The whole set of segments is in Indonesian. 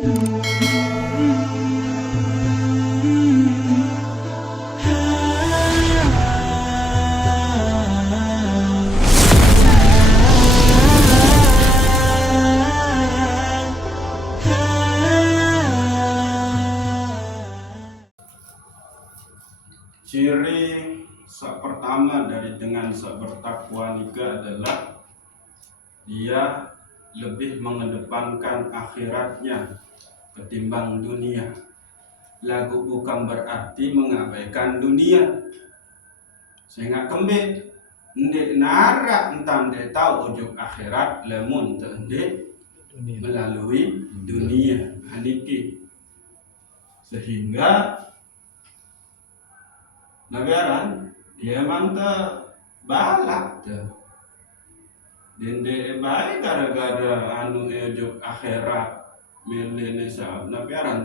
Ciri pertama dari dengan bertakwa nikah adalah dia lebih mengedepankan akhiratnya ketimbang dunia. Lagu bukan berarti mengabaikan dunia. Sehingga kembali ndek nara entang de tahu ujuk akhirat lemun tende melalui dunia. Haniki sehingga nagaran dia manta balak tuh dende baik gara-gara anu ejuk akhirat milene sa nagaran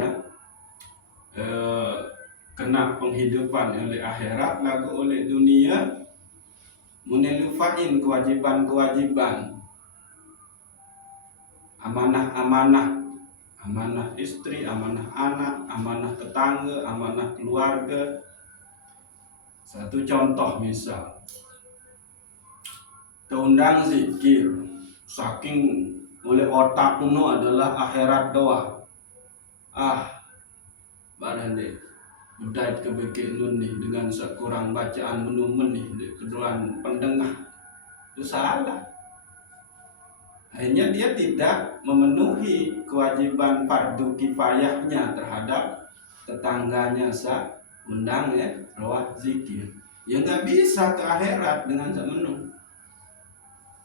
kena penghidupan oleh akhirat lagu oleh dunia menelufain kewajiban-kewajiban amanah istri, amanah anak, amanah tetangga, amanah keluarga. Satu contoh misal, undang zikir, saking oleh otak kuno adalah akhirat doa. Badan dek, budaya kebeke nun nih dengan sekurang bacaan menu nih kedulan pendengar itu salah. Akhirnya dia tidak memenuhi kewajiban fardu kifayahnya terhadap tetangganya undang roh zikir. Ya nggak bisa ke akhirat dengan menu.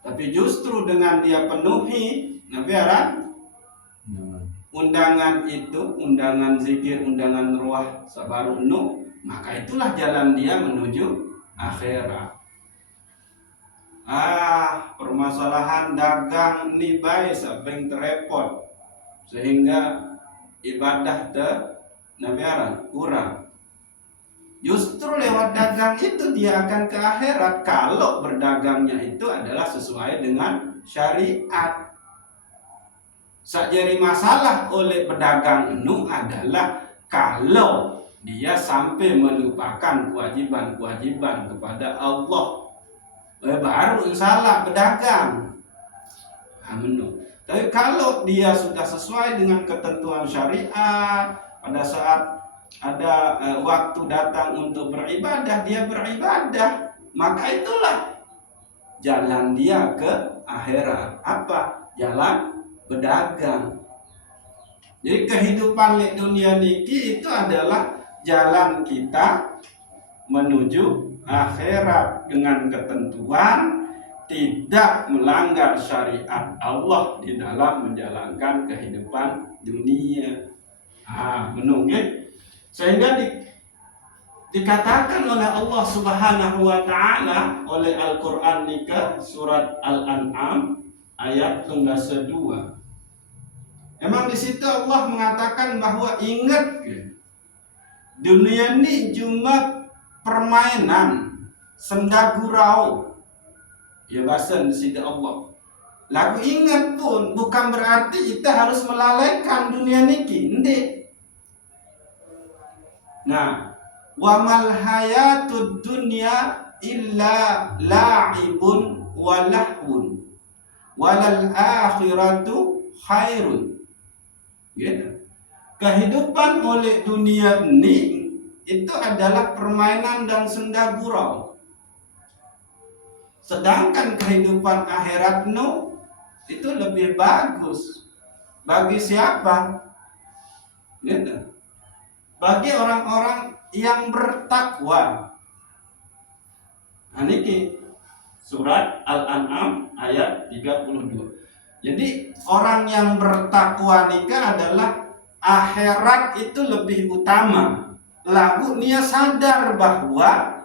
Tapi justru dengan dia penuhi nabiaran undangan itu, undangan zikir, undangan roh sabaru nu, maka itulah jalan dia menuju akhirat. Permasalahan dagang nih baik sampai terrepot sehingga ibadah nabiaran kurang. Justru lewat dagang itu dia akan ke akhirat kalau berdagangnya itu adalah sesuai dengan syariat. Sakjari masalah oleh pedagang itu adalah kalau dia sampai melupakan kewajiban-kewajiban kepada Allah, baru salah pedagang. Tapi kalau dia sudah sesuai dengan ketentuan syariat, pada saat ada waktu datang untuk beribadah, dia beribadah, maka itulah jalan dia ke akhirat. Apa? Jalan berdagang. Jadi kehidupan di dunia niki itu adalah jalan kita menuju akhirat dengan ketentuan tidak melanggar syariat Allah di dalam menjalankan kehidupan dunia. Menunggu sehingga dikatakan oleh Allah Subhanahu wa taala oleh Al-Qur'an nikah surat Al-An'am ayat 2. Emang di situ Allah mengatakan bahwa ingat dunia ini cuma permainan senda gurau. Ya bahasa di situ Allah. Lagu ingat pun bukan berarti kita harus melalaikan dunia niki. Ndek. Nah, wa mal hayatud dunya illa la'ibun wa lahwun walal akhiratu khairun. Gitu. Kehidupan oleh dunia ini itu adalah permainan dan senda gurau. Sedangkan kehidupan akhirat itu lebih bagus. Bagi siapa? Gitu. Bagi orang-orang yang bertakwa. Ini surat Al-An'am ayat 32. Jadi orang yang bertakwa nikah adalah akhirat itu lebih utama. Lagu dia sadar bahwa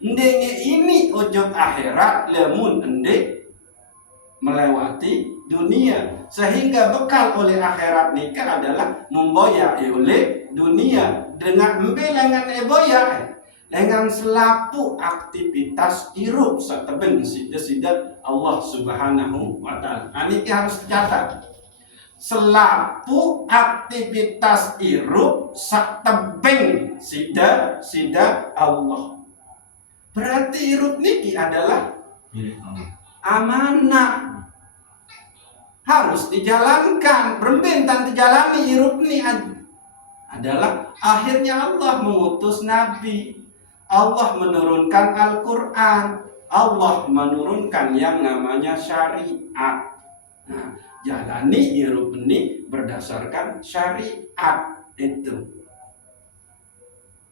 ndenge ini ojok akhirat lemun endek melewati dunia, sehingga bekal oleh akhirat nikah adalah memboya oleh dunia dengan embelengan dengan selaku aktivitas hirup seteben sidat Allah Subhanahu wa taala. Ini harus dicatat. selaku aktivitas irup sak tebing sida Allah. Berarti irup niki adalah amanah, harus dijalankan. Berbentan dijalani irup ni adalah akhirnya Allah mengutus Nabi, Allah menurunkan Al-Quran, Allah menurunkan yang namanya syariat. Nah, jalani hirup ini berdasarkan syariat itu.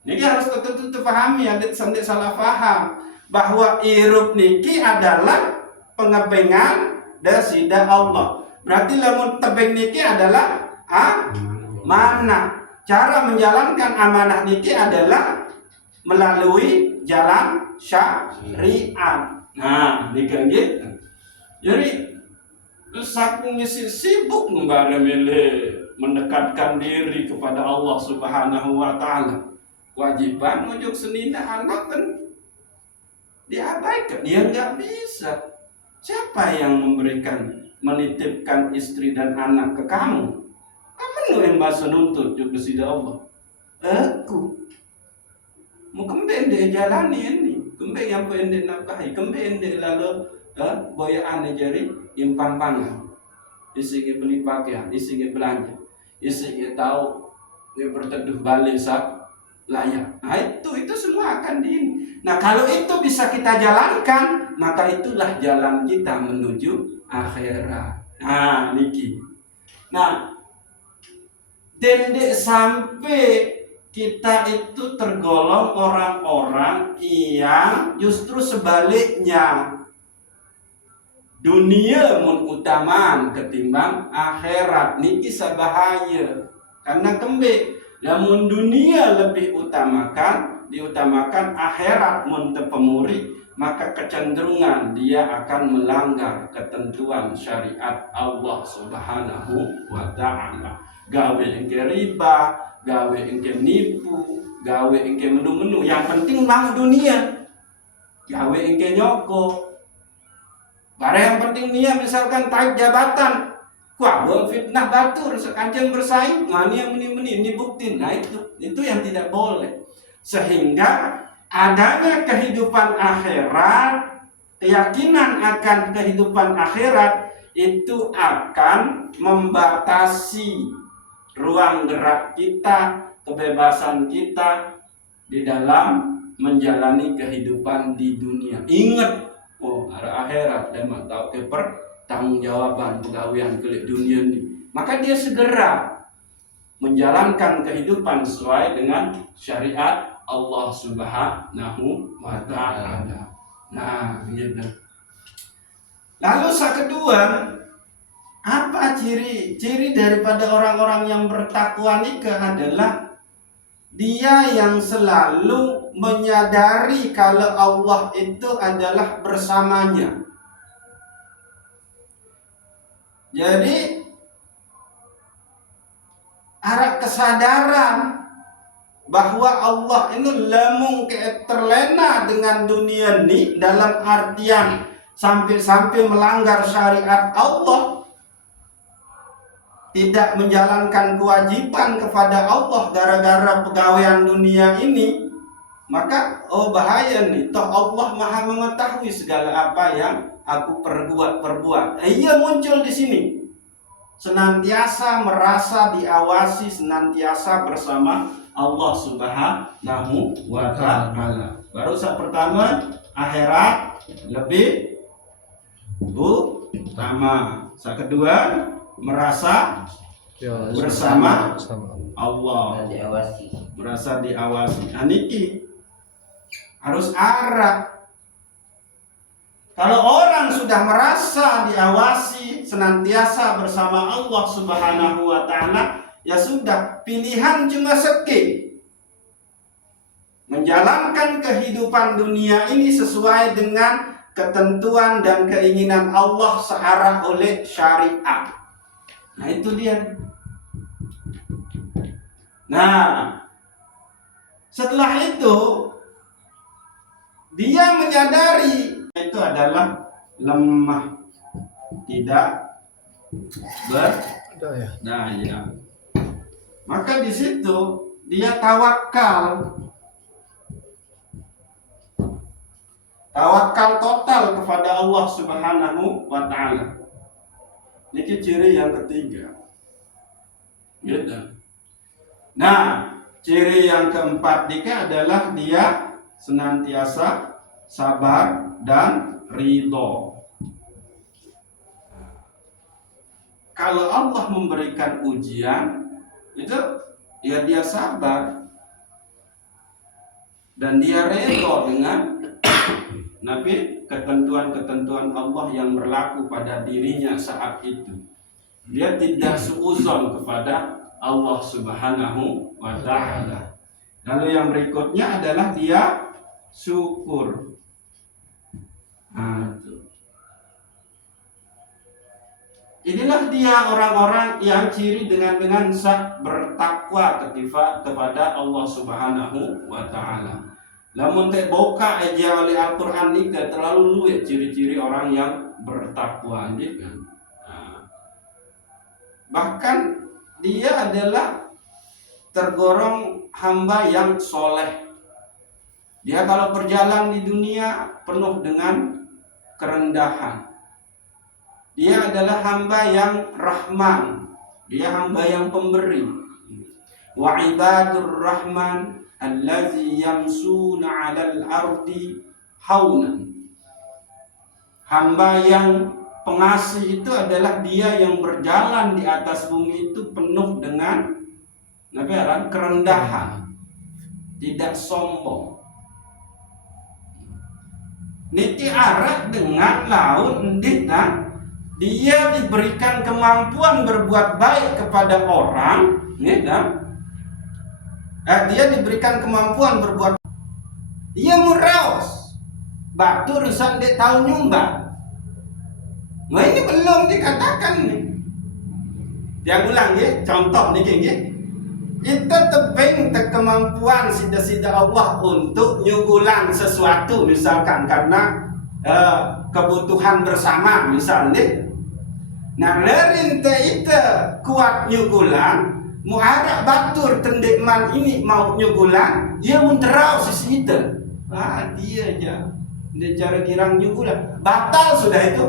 Ini harus tentu dipahami, ada sampai salah paham bahwa hirup niki adalah pengepengan dasida Allah. Berarti lamun tebing niki adalah mana? Cara menjalankan amanah niki adalah melalui jalan syariat. Nah, niki gitu. Jadi saking sibuk mendekatkan diri kepada Allah Subhanahu wa taala. Kewajiban ujuk senina anak kan diabaikan, dia nggak bisa. Siapa yang menitipkan istri dan anak ke kamu? Kamu yang bahasa nuntut juga sida Allah. Aku mau kembali jalani ini, kembali yang pendek nafkahi, kembali lalu boyaan jari impang pangan, isi beli pakaian, isi belanja, isi tahu berteduh balik sak layak. Nah itu semua akan Nah kalau itu bisa kita jalankan, maka itulah jalan kita menuju akhirat. Nah niki. Nah dendek sampai kita itu tergolong orang-orang yang justru sebaliknya, dunia mengutamakan ketimbang akhirat. Niki sabahaya karena kembali namun dunia lebih diutamakan akhirat mun tepemuri, maka kecenderungan dia akan melanggar ketentuan syariat Allah Subhanahu wa taala. Gawe engke riba, gawe engke nipu, gawe engke menu-menu, yang penting mau dunia. Gawe engke nyoko. Barang yang penting dia misalkan taik jabatan, wah fitnah batur sekanjeng bersaing, mana yang meni bukti. Nah itu yang tidak boleh. Sehingga adanya kehidupan akhirat, keyakinan akan kehidupan akhirat itu akan membatasi ruang gerak kita, kebebasan kita di dalam menjalani kehidupan di dunia. Ingat, arah akhirat dan tahu pertanggungjawaban pegawaian ke dunia ini. Maka dia segera menjalankan kehidupan sesuai dengan syariat Allah Subhanahu wa taala. Nah, gitu. Lalu yang kedua, apa ciri daripada orang-orang yang bertakwa nikah adalah dia yang selalu menyadari kalau Allah itu adalah bersamanya. Jadi ada kesadaran bahwa Allah ini lemung terlena dengan dunia ini, dalam artian sampai melanggar syariat Allah, tidak menjalankan kewajiban kepada Allah gara-gara pegawaian dunia ini, maka bahaya nih. Toh Allah Maha mengetahui segala apa yang aku perbuat. Ia muncul di sini, senantiasa merasa diawasi, senantiasa bersama Allah Subhanahu wa taala. Baru yang pertama, akhirat lebih utama. Yang kedua, merasa bersama Allah, merasa diawasi. Aniki harus arah. Kalau orang sudah merasa diawasi, senantiasa bersama Allah Subhanahu wa taala, ya sudah, pilihan cuma seki. Menjalankan kehidupan dunia ini sesuai dengan ketentuan dan keinginan Allah searah oleh syariat. Nah itu dia. Nah setelah itu dia menyadari itu adalah lemah, tidak daya. Maka di situ dia tawakal total kepada Allah Subhanahu wa taala. Ini ciri yang ketiga. Gitu. Nah, ciri yang keempat adalah dia senantiasa sabar dan ridho. Kalau Allah memberikan ujian, itu ya dia sabar dan dia ridho dengan ketentuan-ketentuan Allah yang berlaku pada dirinya saat itu. Dia tidak suuzon kepada Allah Subhanahu wa taala. Lalu yang berikutnya adalah dia syukur. Inilah dia orang-orang yang ciri dengan bertakwa kepada Allah Subhanahu wa taala. Lamun teh boka aja oleh Al-Qur'an ni terlalu luwih ciri-ciri orang yang bertakwa ni kan. Bahkan dia adalah tergolong hamba yang soleh. Dia kalau berjalan di dunia penuh dengan kerendahan. Dia adalah hamba yang rahman. Dia hamba yang pemberi. Wa ibadur rahman allazi yamsuna 'alal ardi haunan. Hamba yang pengasih itu adalah dia yang berjalan di atas bumi itu penuh dengan kerendahan, tidak sombong. Niti arah dengan laut dia diberikan kemampuan berbuat baik kepada orang, dia diberikan kemampuan berbuat. Ia muraos, batu rusak dia tahu nyumbang. Nah ini belum dikatakan nih. Dia ulang ya, contoh nih. Kita tebing kemampuan sida-sida Allah untuk nyugulan sesuatu misalkan karena kebutuhan bersama misalnya. Nah lerinte itu kuat nyugulan, muarab batur tendekman ini mau nyugulan, dia munterau sisi itu. Dia aja. Dia cara girang nyugulan, batal sudah itu.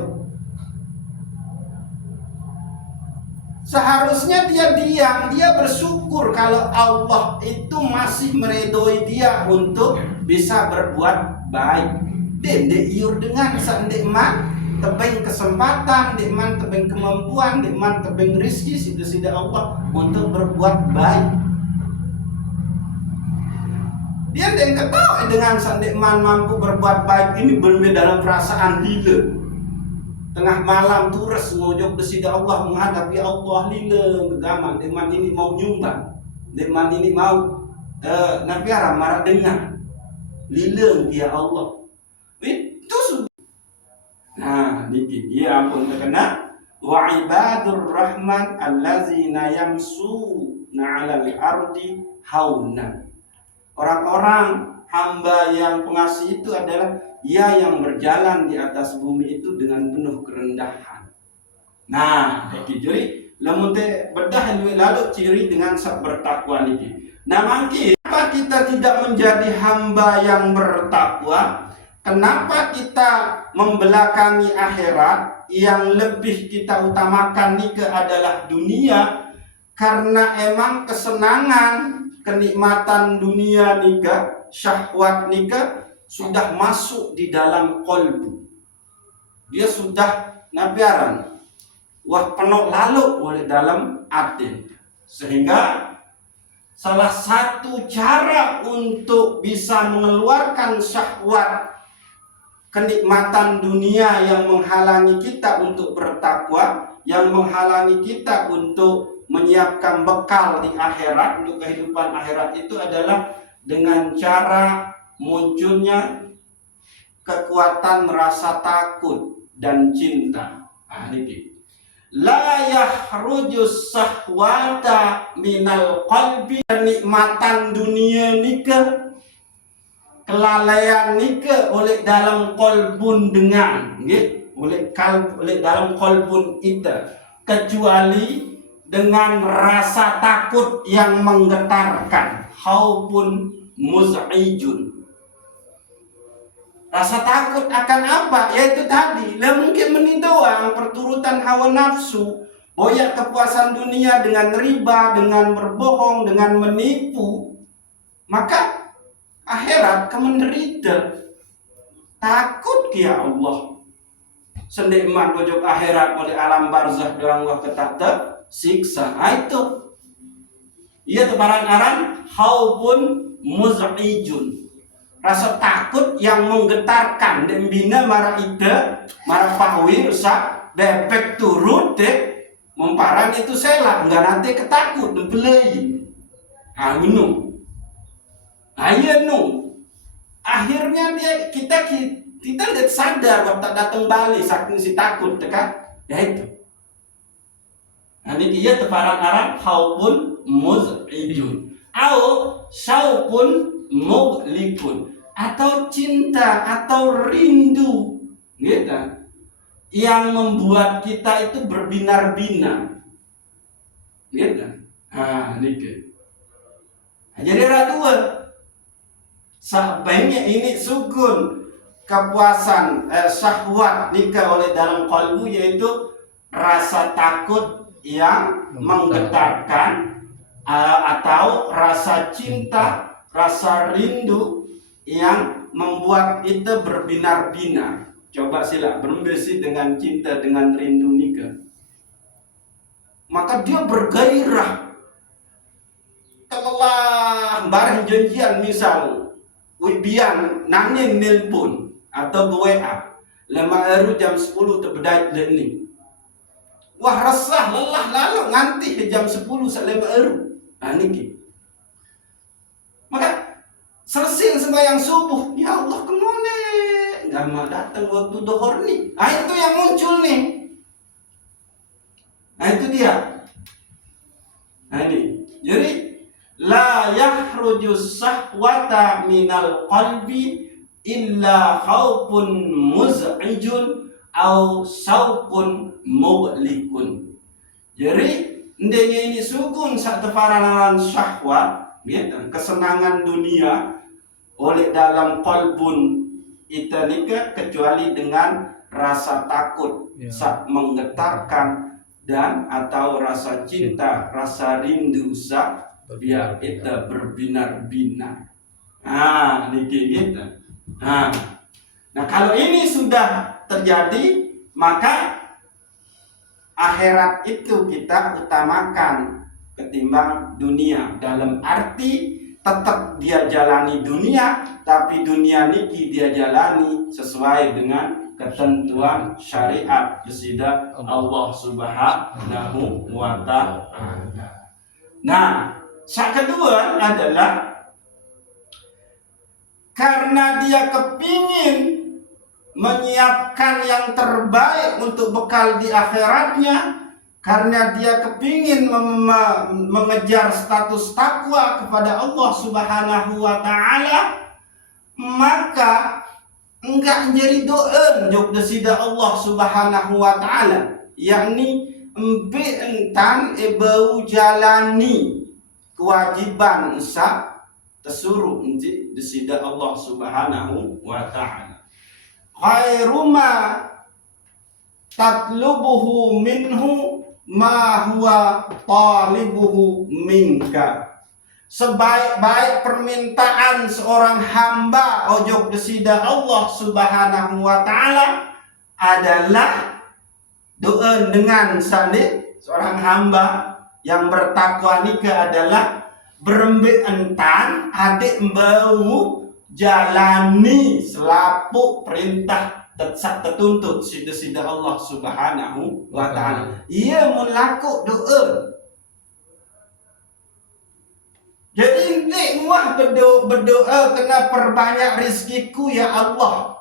Seharusnya dia diam, dia bersyukur kalau Allah itu masih meridhoi dia untuk bisa berbuat baik. Dendek iur dengan sandekman tebing kesempatan, dekman tebing kemampuan, dekman tebing rizki sida-sida Allah untuk berbuat baik. Dia yang ketahui dengan sandekman mampu berbuat baik ini berbeda dalam perasaan lila. Tengah malam turas ngojok besida Allah menghadapi Allah lila gegaman. Dekman ini mau nyumbang, dekman ini mau Nabi Aram marah dengar lila dia Allah. Itu sudah. Nah, niki dia ampun terkena wa ibadur rahman allazina yamsuna 'alal ardi hauna. Orang-orang hamba yang pengasih itu adalah ia yang berjalan di atas bumi itu dengan penuh kerendahan. Nah, iki jadi lamun teh bedah lalu ciri dengan bertakwa niki. Nah, mangki apa kita tidak menjadi hamba yang bertakwa? Kenapa kita membelakangi akhirat, yang lebih kita utamakan nika adalah dunia? Karena emang kesenangan, kenikmatan dunia nika, syahwat nika sudah masuk di dalam kolbu. Dia sudah nabiaran, wah penuh lalu oleh dalam hati. Sehingga salah satu cara untuk bisa mengeluarkan syahwat kenikmatan dunia yang menghalangi kita untuk bertakwa, yang menghalangi kita untuk menyiapkan bekal di akhirat, untuk kehidupan akhirat itu adalah dengan cara munculnya kekuatan rasa takut dan cinta. Ini la yahrujus sahwata minal qalbi. Kenikmatan dunia nikah, kelalaian nika oleh dalam kolbun dengan oleh dalam kolbun kita, kecuali dengan rasa takut yang menggetarkan, khaufun muz'ijun. Rasa takut akan apa? Yaitu tadi, mungkin ini doang, perturutan hawa nafsu, boyak kepuasan dunia dengan riba, dengan berbohong, dengan menipu. Maka akhirat kemenderita. Takut ya Allah. Sendikman ujung akhirat oleh alam barzah dorang wa ketata siksa. Itu. Ia tebaran-aran khaufun muz'ijun. Rasa takut yang menggetarkan dan bina mara ida, mara pahwi rusak, bebek turut dek memparan itu selak, enggak nanti ketakut dan belai. Minum. Akhirnya kita tidak sadar waktu datang balik saking si takut, kan? Ya itu. Ini dia tebaran-aran khaufun muz'ijun. Au syauqun mughlikun, atau cinta atau rindu gitu, yang membuat kita itu berbinar-binar gitu. Niki. Jadi radua sahabatnya ini sugun kepuasan syahwat nikah oleh dalam kalbu, yaitu rasa takut yang menggetarkan, atau rasa cinta, rasa rindu yang membuat kita berbinar-binar. Coba sila berembesi dengan cinta, dengan rindu nikah. Maka dia bergairah. Telah bareng janjian misal, wibian nangin nelpon atau WA. Lama eru jam 10 terbedai lening. Wah resah, lelah lalu nganti ke jam 10 selama eru. Niki. Maka selesai sembahyang subuh, ya Allah kemana? Nggak mau datang waktu dohor nih. Itu yang muncul nih. Itu dia. Ini. Jadi la yakhruju sahwata minal qalbi illa khaufun muz'ijun au syauqun mughlikun. Jadi ndenya ini sukun sak tefaranan syahwat, ya, kesenangan dunia oleh dalam qalbun itanika, kecuali dengan rasa takut, sak menggetarkan, dan atau rasa cinta, rasa rindu sak biar kita berbinar-binar. Niki gitu. Nah kalau ini sudah terjadi, maka akhirat itu kita utamakan ketimbang dunia. Dalam arti tetap dia jalani dunia, tapi dunia niki dia jalani sesuai dengan ketentuan syariat besida Allah Subhanahu wa ta'ala. Nah, yang kedua adalah karena dia kepingin menyiapkan yang terbaik untuk bekal di akhiratnya, karena dia kepingin mengejar status takwa kepada Allah Subhanahu wa ta'ala, maka enggak menjadi doa jok desida Allah Subhanahu wa ta'ala, yakni empi entan ebau jalani kewajiban sa tersuruh enji desida Allah Subhanahu wa ta'ala. Khairuma tatlubuhu minhu ma huwa talibuhu minka. Sebaik-baik permintaan seorang hamba ojok desida Allah Subhanahu wa ta'ala adalah doa dengan sani seorang hamba yang bertakwa nikah adalah berembe entan adik mbau jalani selapu perintah tertuntut sida Allah Subhanahu wa ta'ala. Ia melaku doa. Jadi ini muah berdoa kena perbanyak rizkiku ya Allah.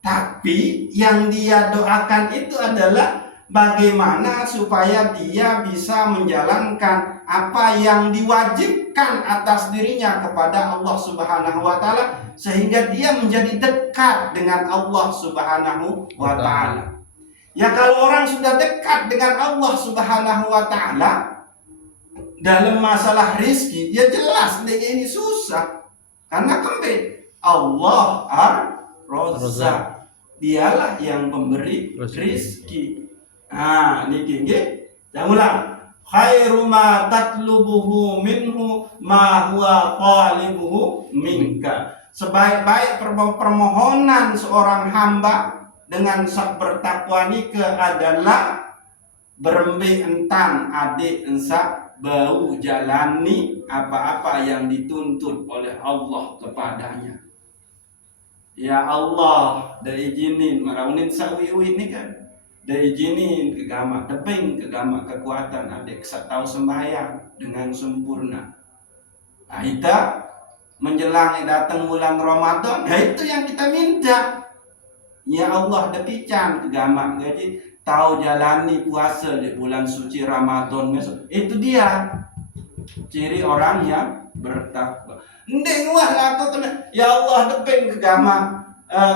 Tapi yang dia doakan itu adalah bagaimana supaya dia bisa menjalankan apa yang diwajibkan atas dirinya kepada Allah Subhanahu wa ta'ala, sehingga dia menjadi dekat dengan Allah Subhanahu wa ta'ala. Ya kalau orang sudah dekat dengan Allah Subhanahu wa taala dalam masalah rizki, ya jelas ini susah. Karena kembali Allah Ar-Razzaq, dialah yang pemberi rizki. Nah, niki nggih. Yang ulang. Khairu ma tatlubuhu minhu ma huwa talibuhu minka. Sebaik-baik permohonan seorang hamba dengan sak bertakwa nika adalah berembe entan adik ensak bau jalani apa-apa yang dituntut oleh Allah kepadanya. Ya Allah, dari izinin maraunin sawi-wi ini kan. Dari izinin kegama teping kegama kekuatan adik sak tahu sembahyang dengan sempurna. Nah, kita menjelang datang bulan Ramadan, nah itu yang kita minta. Ya Allah, depican kegama gaji tahu jalani puasa di bulan suci Ramadan besok. Itu dia ciri orang yang bertakwa. Ndek wah aku kena ya Allah depeng kegama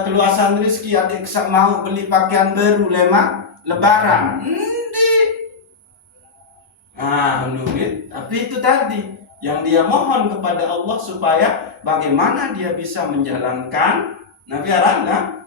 keluasan rezeki adik sak mau beli pakaian baru lebaran. Ndek. Menunggu. Tapi itu tadi yang dia mohon kepada Allah supaya bagaimana dia bisa menjalankan nabi arana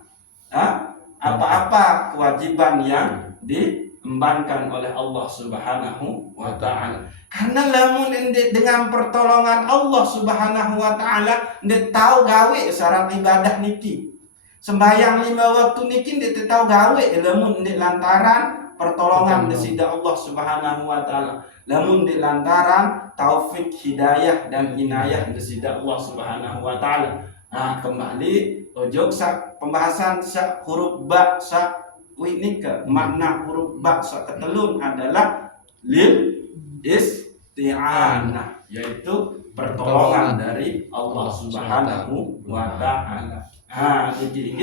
apa-apa kewajiban yang diembankan oleh Allah Subhanahu wa taala. Karena lamun dengan pertolongan Allah Subhanahu wa taala ndak tahu gawe syarat ibadah niki. Sembahyang 5 waktu niki ndak tahu gawe lamun ndak lantaran pertolongan desida Allah Subhanahu wa taala. Lamun ndak lantaran taufik hidayah dan inayah desida Allah Subhanahu wa taala. Nah, kembali ojok sak pembahasan sak huruf ba sak winika makna huruf ba sak ketelun adalah lil isti'anah, yaitu pertolongan dari Allah Subhanahu wa taala. Nah, jadi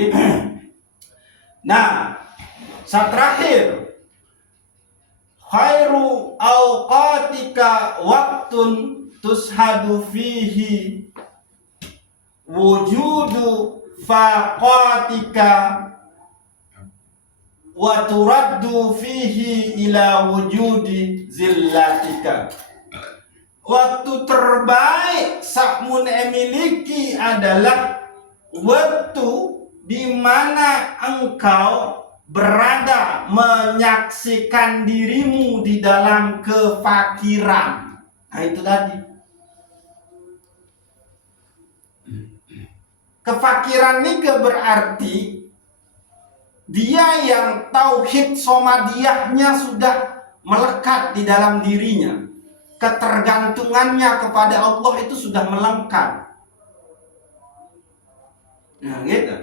nah, saat terakhir khairu awqatika waktun tushadu fihi wujudu faqatika wa turaddu fihi ila wujudi zillatika. Waktu terbaik sakmun miliki adalah waktu di mana engkau berada menyaksikan dirimu di dalam kefakiran. Nah, itu tadi. Kefakiran ini berarti dia yang tauhid somadiyahnya sudah melekat di dalam dirinya. Ketergantungannya kepada Allah itu sudah melengkap. Nah, gitu.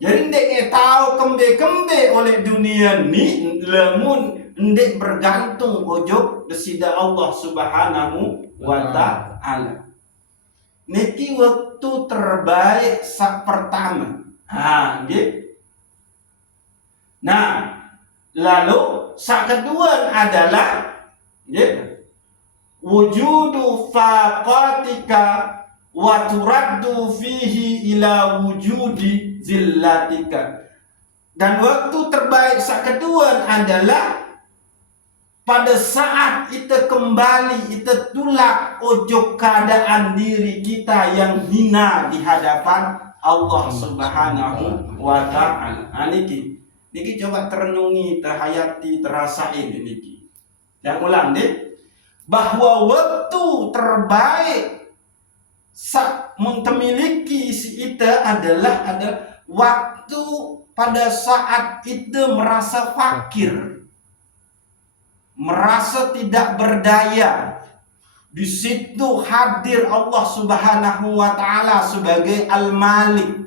Jadi ndek tahu kembe-kembe oleh dunia ini lemun ndek bergantung ojok desida Allah Subhanahu wa taala. Niki waktu terbaik sak pertama. Gitu. Nah, lalu sak kedua adalah wujudu faqatika wa turaddu fihi ila wujudi zillatika. Dan waktu terbaik sak kedua adalah pada saat kita kembali, kita tulak ojok keadaan diri kita yang hina di hadapan Allah Subhanahu wa ta'ala. Niki coba terenungi, terhayati, terasain niki. Yang ulang deh, bahwa waktu terbaik saat memiliki si kita adalah waktu pada saat kita merasa fakir, merasa tidak berdaya. Di situ hadir Allah Subhanahu wa taala sebagai Al-Malik,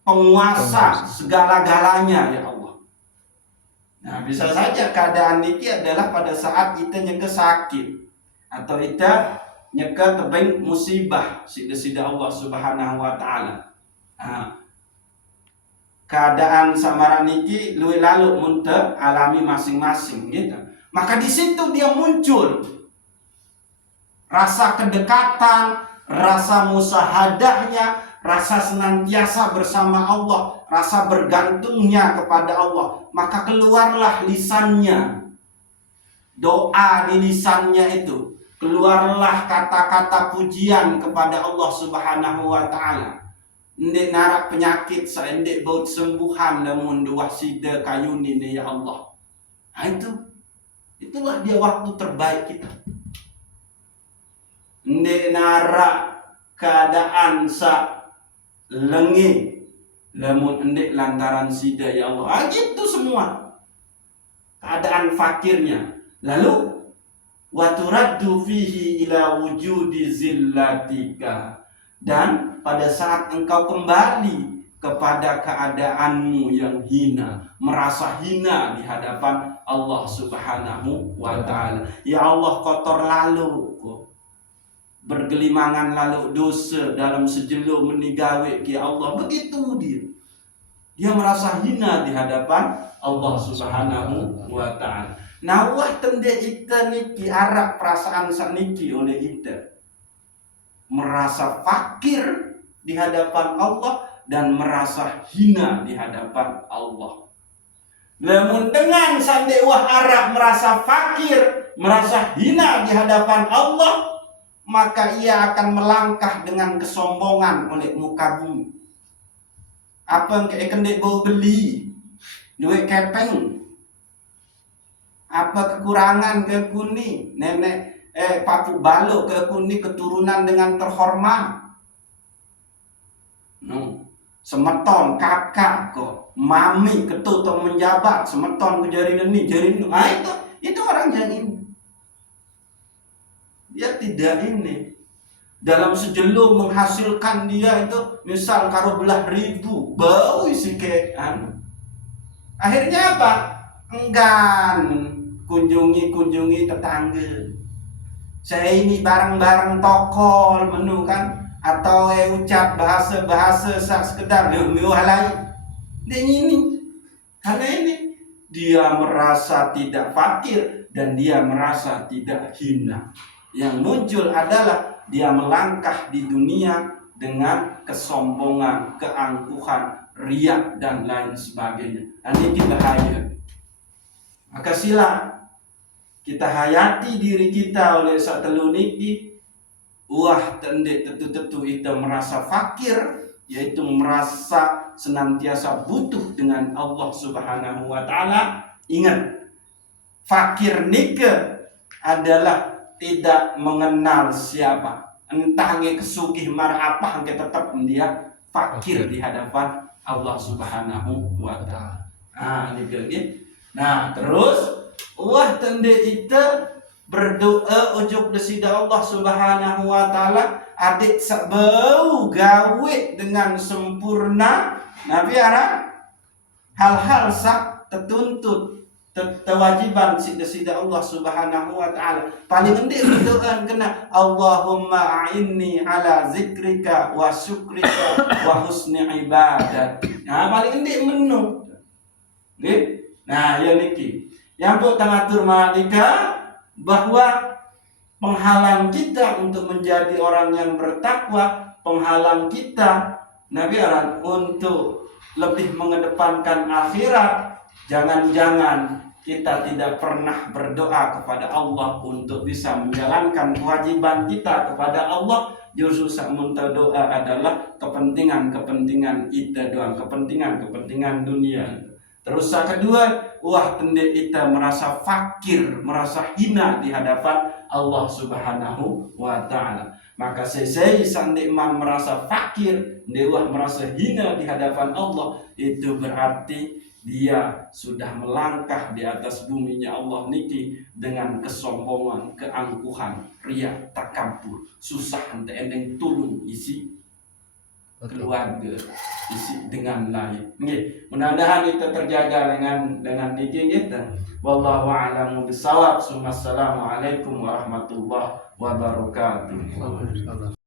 penguasa segala-galanya, ya Allah. Nah, bisa saja keadaan ini adalah pada saat kita nyeke sakit atau kita nyeke tebing musibah sida Allah Subhanahu wa taala. Nah, keadaan samaran niki luwih lalu munte alami masing-masing gitu. Maka di situ dia muncul rasa kedekatan, rasa musahadahnya, rasa senantiasa bersama Allah, rasa bergantungnya kepada Allah, maka keluarlah lisannya, doa di lisannya itu, keluarlah kata-kata pujian kepada Allah Subhanahu wa taala. Ndek narak penyakit saendek baut sembuhan lamun duah sida kayuni ya Allah. Nah, itulah dia waktu terbaik kita. Ndek narak keadaan sa lengi lamun ndek lantaran sida ya Allah. Gitu semua keadaan fakirnya. Lalu wa turaddu fihi ila wujudi zillatika, dan pada saat engkau kembali kepada keadaanmu yang hina, merasa hina di hadapan Allah Subhanahu wa ta'ala. Ya Allah, kotor lalu, bergelimangan lalu dosa dalam sejelo menigawe ki Allah. Begitu dia merasa hina di hadapan Allah Subhanahu wa ta'ala. Nah, wah tende ita niki arak perasaan saniki oleh ita, merasa fakir di hadapan Allah dan merasa hina di hadapan Allah. Namun dengan sande wah arak merasa fakir, merasa hina di hadapan Allah, maka ia akan melangkah dengan kesombongan oleh muka bumi. Apa yang kendek bau beli duit kepeng, apa kekurangan ke kuni nenek papu balok ke kuni keturunan dengan terhormat. Semeton kakak kok mami ketutup menjabat semeton ke jari ini. Nah, itu orang yang ini. Dia tidak ini dalam sejelo menghasilkan dia itu misal karo belah ribu bau isi kean. Akhirnya apa? Enggan kunjungi tetangga. Saya ini barang-barang tokol menu kan, atau ucap bahasa-bahasa sekedar mewah lain. Dia ini karena ini dia merasa tidak fakir dan dia merasa tidak hina. Yang muncul adalah dia melangkah di dunia dengan kesombongan, keangkuhan, riak dan lain sebagainya. Ini bahaya. Maka sila kita hayati diri kita oleh satelu niki. Wah tendek tentu kita merasa fakir, yaitu merasa senantiasa butuh dengan Allah Subhanahu wa ta'ala. Ingat, fakir nika adalah tidak mengenal siapa. Entah nge kesugih mar apa nge tetap dia fakir di hadapan Allah Subhanahu wa ta'ala. Nah, terus wah tende ita berdoa ujuk desida Allah Subhanahu wa ta'ala adik sebau gawe dengan sempurna. Nabi arah hal-hal sak tertuntut kewajiban sida Allah Subhanahu wa ta'ala. Paling endi berdoa kena Allahumma a'inni ala zikrika wa syukrika wa husni ibadat. Nah, paling endi menu. Nggih. Nah, ya niki. Yang pun tangatur malika bahwa penghalang kita untuk menjadi orang yang bertakwa, penghalang kita Nabi aran untuk lebih mengedepankan akhirat. Jangan-jangan kita tidak pernah berdoa kepada Allah untuk bisa menjalankan kewajiban kita kepada Allah. Justru samunta doa adalah kepentingan-kepentingan kita doang, kepentingan-kepentingan dunia. Terus yang kedua, wah tende kita merasa fakir, merasa hina di hadapan Allah Subhanahu wa ta'ala. Maka sesei sandeman merasa fakir, dewa merasa hina di hadapan Allah, itu berarti dia sudah melangkah di atas buminya Allah niki dengan kesombongan, keangkuhan, riak, takabur, susah ente endeng tulung isi keluarga, isi dengan lain. Nggih, mudah-mudahan itu terjaga dengan niki kita. Wallahu a'lamu bissawab. Assalamualaikum warahmatullahi wabarakatuh.